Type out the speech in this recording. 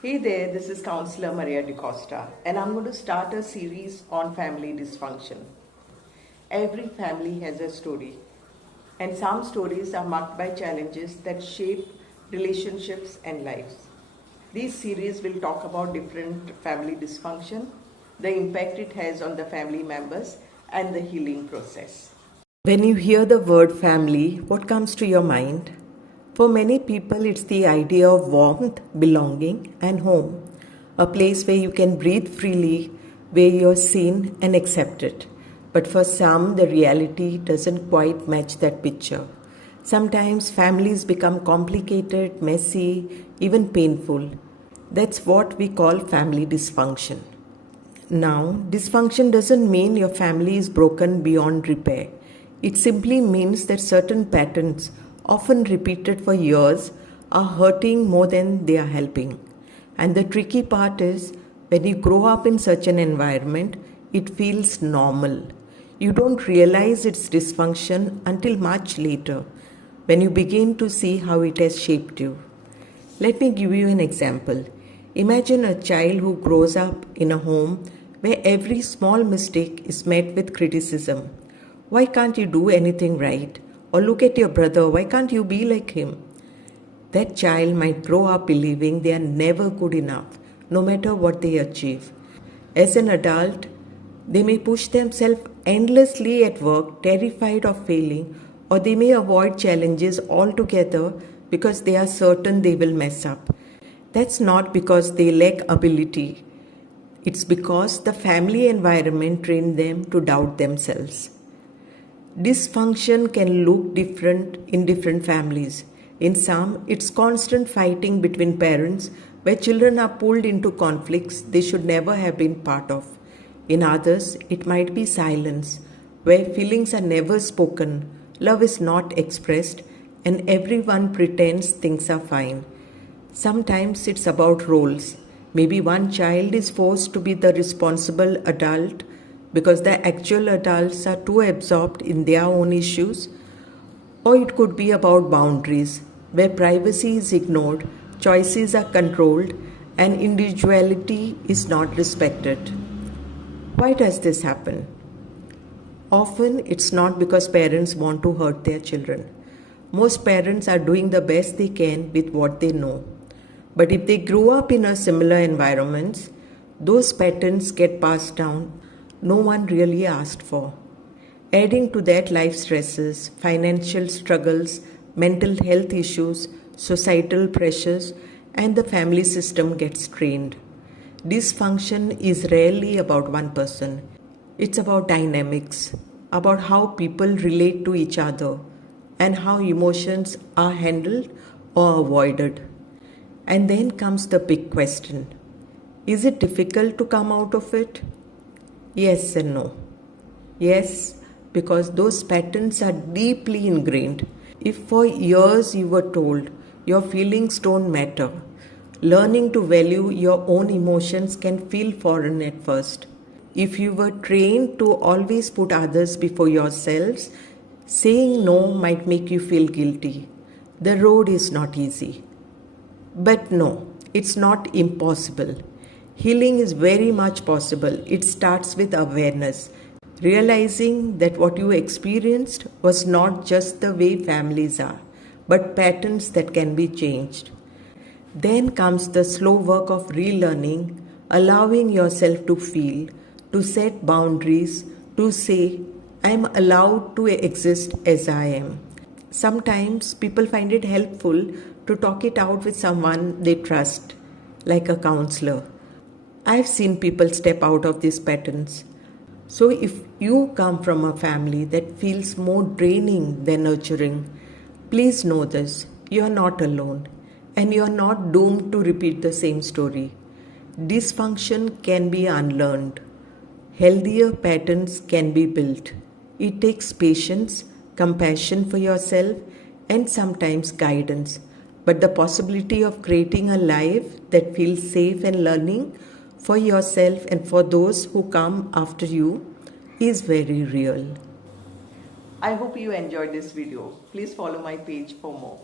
Hey there, this is Counselor Maria DeCosta, and I'm going to start a series on family dysfunction. Every family has a story, and some stories are marked by challenges that shape relationships and lives. This series will talk about different family dysfunction, the impact it has on the family members, and the healing process. When you hear the word family, what comes to your mind? For many people, it's the idea of warmth, belonging, and home. A place where you can breathe freely, where you're seen and accepted. But for some, the reality doesn't quite match that picture. Sometimes families become complicated, messy, even painful. That's what we call family dysfunction. Now, dysfunction doesn't mean your family is broken beyond repair. It simply means that certain patterns, often repeated for years, are hurting more than they are helping. And the tricky part is when you grow up in such an environment, it feels normal. You don't realize its dysfunction until much later, when you begin to see how it has shaped you. Let me give you an example. Imagine a child who grows up in a home where every small mistake is met with criticism. Why can't you do anything right? Or look at your brother, why can't you be like him? That child might grow up believing they are never good enough, no matter what they achieve. As an adult, they may push themselves endlessly at work, terrified of failing, or they may avoid challenges altogether because they are certain they will mess up. That's not because they lack ability. It's because the family environment trained them to doubt themselves. Dysfunction can look different in different families. In some, it's constant fighting between parents where children are pulled into conflicts they should never have been part of. In others, it might be silence, where feelings are never spoken, love is not expressed, and everyone pretends things are fine. Sometimes it's about roles. Maybe one child is forced to be the responsible adult because the actual adults are too absorbed in their own issues. Or it could be about boundaries, where privacy is ignored, choices are controlled, and individuality is not respected. Why does this happen? Often it's not because parents want to hurt their children. Most parents are doing the best they can with what they know. But if they grow up in a similar environments, those patterns get passed down no one really asked for. Adding to that, life stresses, financial struggles, mental health issues, societal pressures, and the family system gets strained. Dysfunction is rarely about one person. It's about dynamics, about how people relate to each other, and how emotions are handled or avoided. And then comes the big question. Is it difficult to come out of it? Yes and no. Yes, because those patterns are deeply ingrained. If for years you were told your feelings don't matter, learning to value your own emotions can feel foreign at first. If you were trained to always put others before yourselves, saying no might make you feel guilty. The road is not easy. But no, it's not impossible. Healing is very much possible. It starts with awareness, realizing that what you experienced was not just the way families are, but patterns that can be changed. Then comes the slow work of relearning, allowing yourself to feel, to set boundaries, to say, I am allowed to exist as I am. Sometimes people find it helpful to talk it out with someone they trust, like a counselor. I've seen people step out of these patterns. So if you come from a family that feels more draining than nurturing, please know this, you are not alone and you are not doomed to repeat the same story. Dysfunction can be unlearned. Healthier patterns can be built. It takes patience, compassion for yourself, and sometimes guidance. But the possibility of creating a life that feels safe and learning for yourself and for those who come after you is very real. I hope you enjoyed this video. Please follow my page for more.